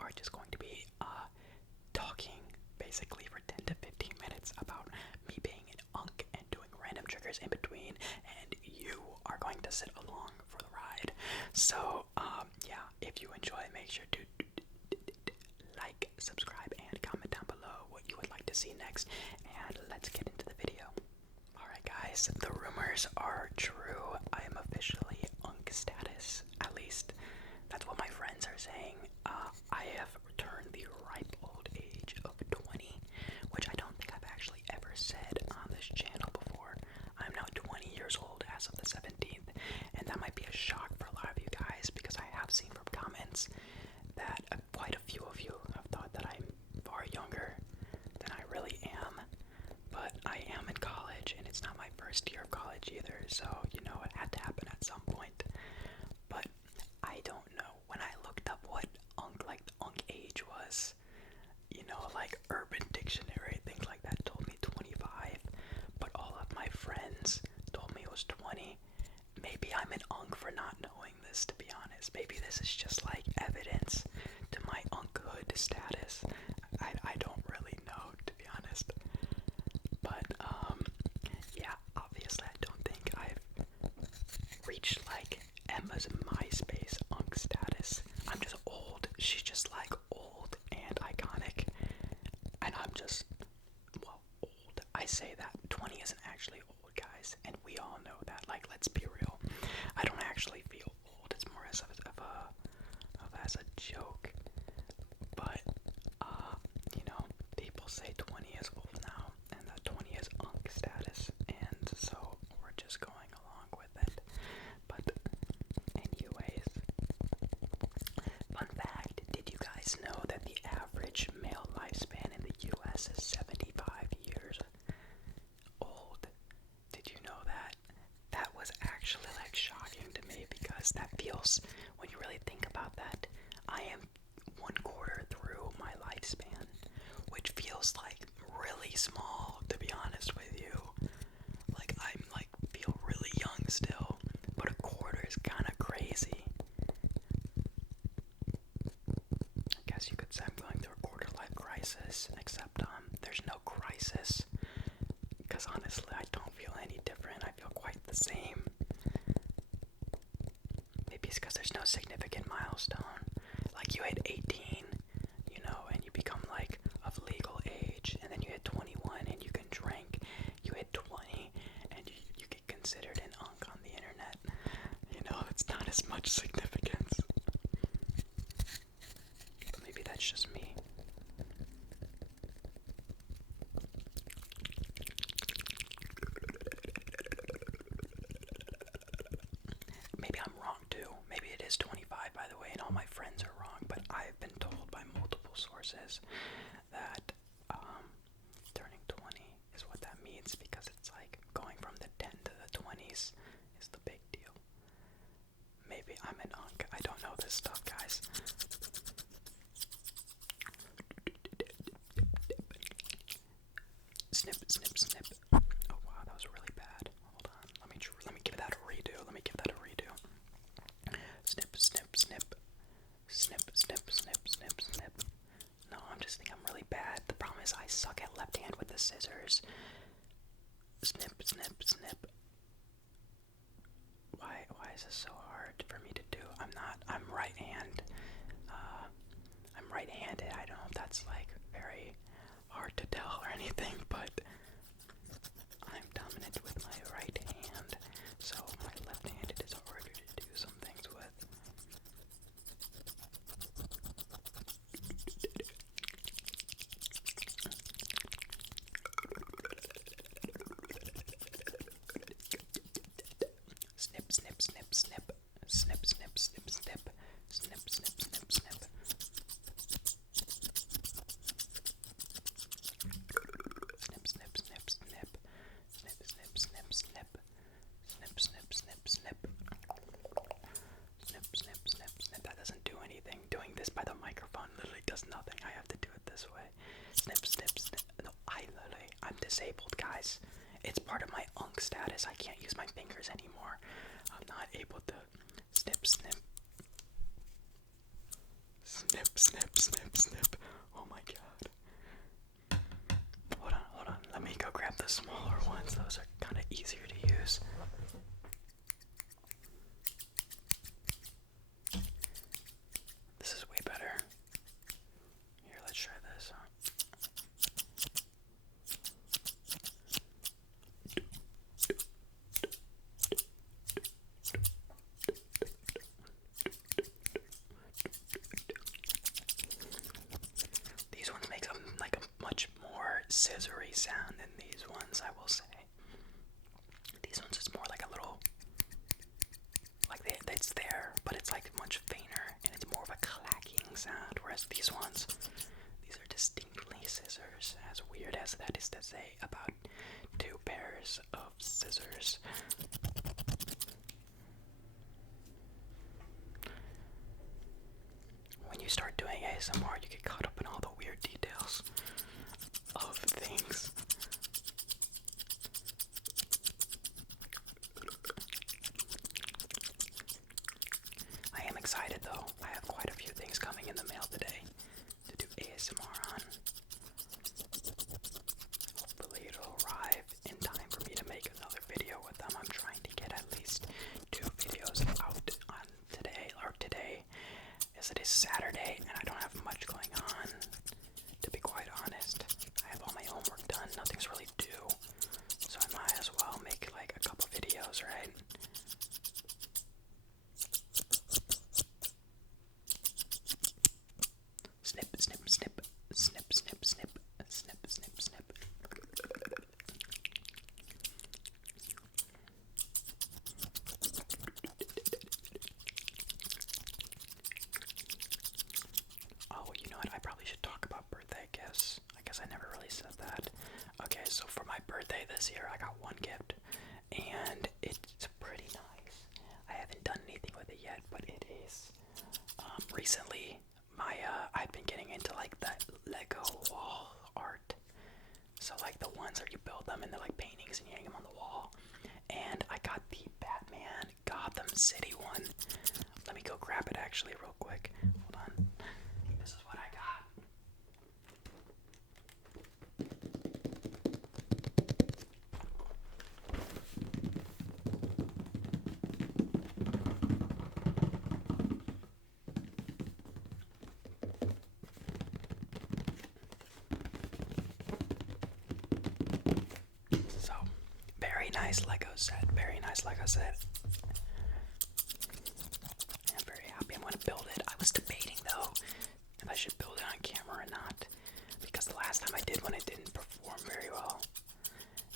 are just going to be talking basically for 10 to 15 minutes about me being an Unc and doing random triggers in between, and you are going to sit along for the ride. So, yeah, if you enjoy, make sure to like, subscribe, and comment down below what you would like to see next, and let's get into the video. Alright guys, the rumors are true. I am officially Unc status. At least, that's what my friends are saying. I have returned the ripe old age of 20, which I don't think I've actually ever said on this channel before. I'm now 20 years old as of the 17th, and that might be a shock for a lot of you guys because I have seen from comments that quite a few of you have thought that I'm far younger than I really am. But I am in college, and it's not my first year of college either, so, you know, it had to happen at some point. But I don't know. When I looked up what the Unc age was, you know, like Urban Dictionary, things like that told me 25, but all of my friends told me it was 20. Maybe I'm an Unc for not knowing this, to be honest. Maybe this is just like evidence to my Unchood status. I don't really know, to be honest. But, yeah, obviously I don't think I've reached, like, Emma's MySpace Unc status. I'm just old. She's just, like, old and iconic. And I'm just, well, old. I say that 20 isn't actually old, guys. And we all know that. Like, let's be real. I don't actually feel old. It's more as as a joke. But, you know, people say 20 is old now, and that 20 is Unc status, and so we're just going along with it. But anyways, fun fact, did you guys know that the average male lifespan in the US is 75 years old? Did you know that? That was actually like shocking to me because that feels, when you really think about that, I am 1/4 through my lifespan, which feels like really small, to be honest with you. Like, I'm like, feel really young still, but a quarter is kind of crazy. I guess you could say I'm going through a quarter life crisis, except there's no crisis, because honestly I don't feel any different. I feel quite the same. Maybe it's because there's no significant milestone. Like, you hit 18, you know, and you become like of legal age, and then you hit 21 and you can drink. You hit 20 and you get considered an Unc on the internet. You know, it's not as much significance. But maybe that's just me. Maybe I'm wrong too. Maybe it is 25, by the way, and all my friends are wrong, but I've been told by multiple sources that turning 20 is what that means, because it's like going from the 10 to the 20s is the big deal. Maybe I'm an Unc. I don't know this stuff, guys. Snip, snip, snip. Oh wow, that was really bad. Hold on. Let me give that a redo. Snip, snip, snip. Snip, snip, snip, snip, snip. No, I'm just thinking I'm really bad. The problem is I suck at left hand with the scissors. Snip, snip, snip. Why is this so hard for me to do? I'm right hand. I'm right-handed. I don't know if that's like very hard to tell or anything, but I'm dominant with my right hand, so my left-handed is harder to do some things with. Snip, snip, snip, snip. Snip, snip, snip, snip. Snip, snip, snip, snip. Snip, snip, snip, snip. Snip, snip, snip, snip. Snip, snip, snip, snip. Snip, snip, snip, snip. That doesn't do anything. Doing this by the microphone literally does nothing. I have to do it this way. Snip, snip, snip. No, I'm disabled, guys. It's part of my Unc status. I can't use my fingers anymore. I'm not able to snip, snip. Snip, snip, snip, snip. Oh my god. Hold on. Let me go grab the smaller ones. Those are kind of easier to use. This is way better. Here, let's try this. These ones make like a much more scissory sound than these ones, I will say. These ones is more like a little, like it's there, but it's like much fainter, and it's more of a clacking sound, whereas these ones, these are distinctly scissors, as weird as that is to say about two pairs of scissors. When you start doing ASMR, you get caught up in all the weird details of things. I am excited though. I have quite a few things coming in the mail today to do ASMR on. Hopefully it'll arrive in time for me to make another video with them. I'm trying to get at least 2 videos out on today, as it is Saturday and I don't have much going on, to be quite honest. I have all my homework done, nothing's really due, so I might as well make like a couple videos, right? Snip, snip, snip, snip, snip, snip, snip, snip, snip. Oh, you know what? I probably should talk about birthday gifts. I guess I never really said that. Okay, so for my birthday this year, I got one gift, and it's pretty nice. I haven't done anything with it yet, but it is. Recently, I've been getting into like that Lego wall art. So like the ones where you build them and they're like paintings and you hang them on the wall. And I got the Batman Gotham City one. Let me go grab it actually real quick. Hold on. This is what I got. So, very nice Lego set. Very nice Lego set. I'm very happy I'm going to build it. I was debating though if I should build it on camera or not, because the last time I did one it didn't perform very well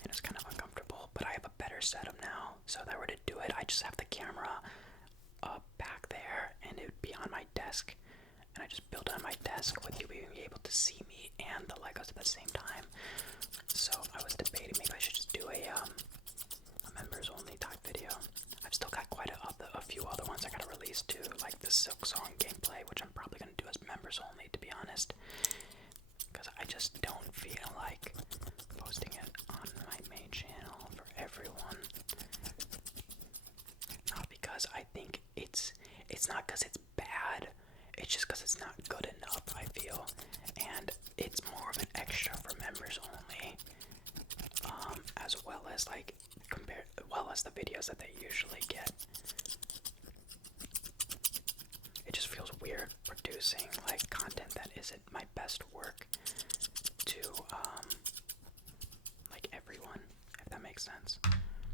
and it's kind of uncomfortable, but I have a better setup now, so if I were to do it I just have the camera back there and it would be on my desk, and I just build it on my desk with you being able to see me and the Legos at the same time. So I was debating maybe I should just do a members only type video. I've still got quite a few other ones I gotta release too, like the Silk Song gameplay, which I'm probably gonna do as members only, to be honest, because I just don't feel like posting it on my main channel for everyone. Not because I think it's not because it's bad, it's just because it's not good enough, I feel, and it's more of an extra for members only, as well as like the videos that they usually get. It just feels weird producing like content that isn't my best work to like everyone, if that makes sense.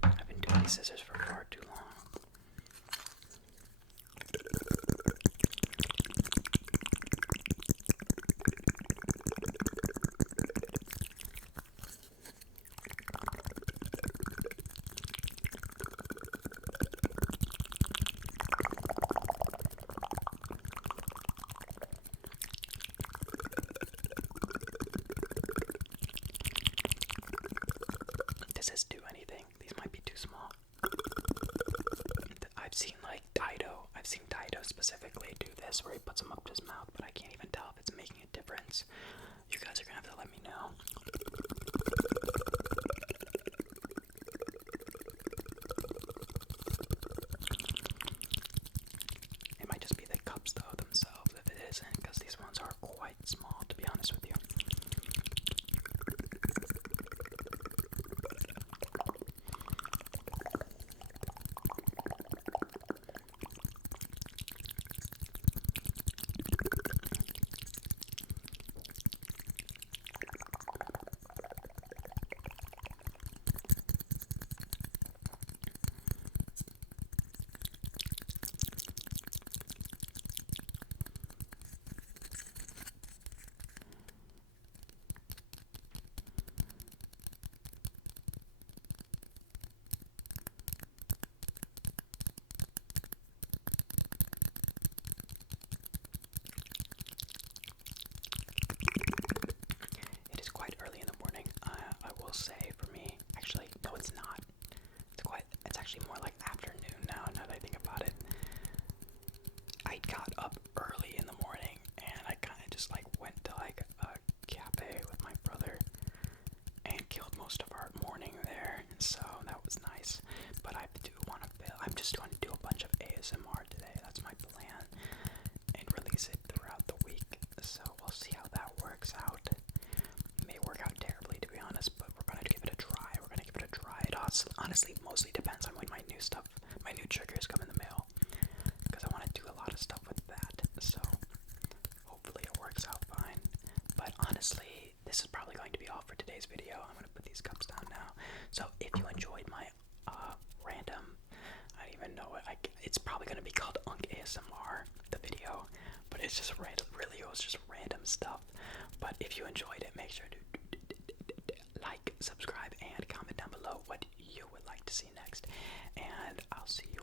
I've been doing these scissors for far too long. Does this do anything? These might be too small. I've seen Dido specifically do this where he puts them up to his mouth, but I can't even tell if it's making a difference. You guys are gonna have to let me know. It might just be the cups though themselves if it isn't, because these ones early in the morning, and I kind of just like went to like a cafe with my brother and killed most of our morning there, so that was nice. But I do want to I'm just going to do a bunch of ASMR today. That's my plan, and release it throughout the week. So we'll see how that works out. It may work out terribly, to be honest, but we're gonna give it a try. We're gonna give it a try. It honestly mostly depends on when my new triggers come in the mail, because I want to do a lot of stuff with that. So hopefully it works out fine. But honestly, this is probably going to be all for today's video. I'm gonna put these cups down now. So if you enjoyed my random, I don't even know it. It's probably gonna be called Unc ASMR, the video, but it's just random. Really, it was just random stuff. But if you enjoyed it, make sure to like, subscribe, and comment down below what you would like to see next. And I'll see you